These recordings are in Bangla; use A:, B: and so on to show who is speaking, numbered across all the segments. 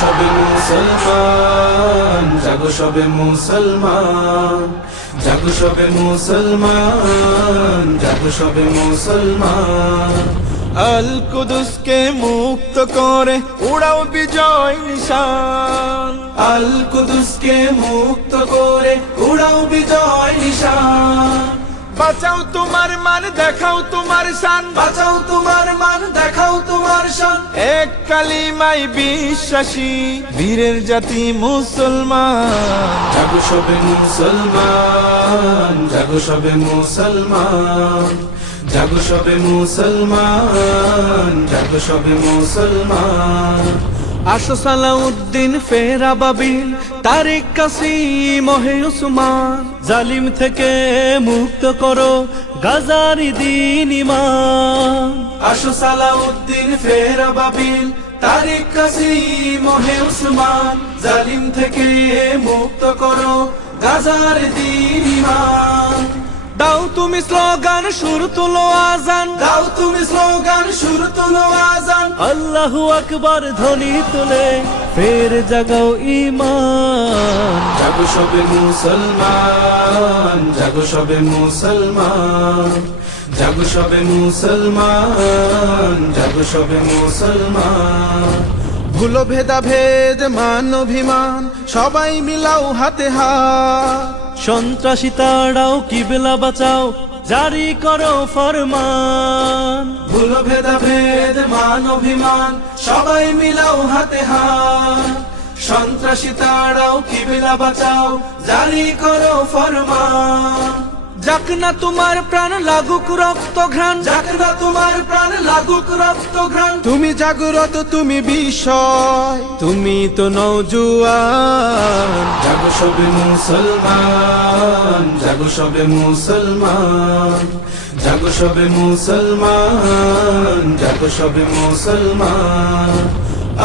A: সবে মুসলমান, জাগো সবে মুসলমান, জাগো সবে মুসলমান, জাগো সবে মুসলমান।
B: আল কুদুসকে মুক্ত করে উড়াও বিজয় নিশান।
A: আল কুদুসকে মুক্ত করে উড়াও বিজয় নিশান।
B: বাঁচাও তোমার মান দেখাও তোমার শান।
A: বাঁচাও তোমার মান দেখাও তোমার শান।
B: এক কালিমাই বিশ্বাসী বীরের জাতি মুসলমান।
A: জাগো সবে মুসলমান জাগো সবে মুসলমান। জাগো সবে মুসলমান জাগো সবে মুসলমান।
B: আসো সালাউদ্দিন ফেরা বাবিল, তারিক কাসিম হে উসমান। জালিম থেকে মুক্ত করো গাজারি দিন ইমান।
A: আসো সালাউদ্দিন ফেরা বাবিল, তারিক কাসিম হে উসমান। জালিম থেকে মুক্ত করো গাজার দিন ইমান।
B: দাও তুমি স্লোগান, সুর তুলো আজান।
A: দাও তুমি স্লোগান, সুর তুলো আজান।
B: আল্লাহু আকবার ধ্বনি তুলে ফের জাগাও ইমান
A: জাগো সবে মুসলমান জাগো সবে মুসলমান জাগো সবে মুসলমান জাগো সবে মুসলমান।
B: ভুলো ভেদা ভেদ মান অভিমান সবাই মিলাও হাতে হাত। সন্ত্রাসী তাড়াও কিবেলা বাঁচাও জারি করো ফরমান।
A: ভুলো ভেদা ভেদ মান অভিমান, সবাই মিলাও হাতে হাত। সন্ত্রাসী তাড়াও কিবিলা বাঁচাও, জারি করো ফরমান।
B: যাক না তোমার প্রাণ লাগুক রক্ত ঘ্রাণ।
A: যাক না তোমার প্রাণ লাগুক রক্ত ঘ্রাণ।
B: তুমি জাগ্রত তুমি বিষয় তুমি তো নৌজুয়ান
A: জাগো সবে মুসলমান জাগো সবে মুসলমান জাগো সবে মুসলমান জাগো সবে মুসলমান।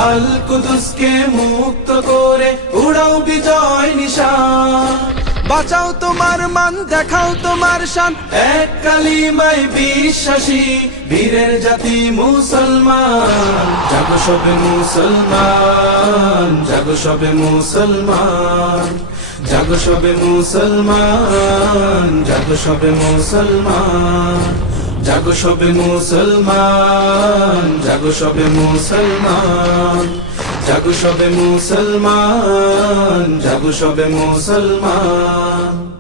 A: আল কুদুসকে মুক্ত করে উড়াও বিজয় নিশান।
B: বাঁচাও তোমার মান, দেখাও তোমার শান।
A: এক কালিমায় বিশ্বাসী, বীরের জাতি মুসলমান। জাগো সবে মুসলমান, জাগো সবে মুসলমান। জাগো সবে মুসলমান, জাগো সবে মুসলমান। জাগো সবে মুসলমান, জাগো সবে মুসলমান। জাগো সবে মুসলমান জাগু সবে মুসলমান।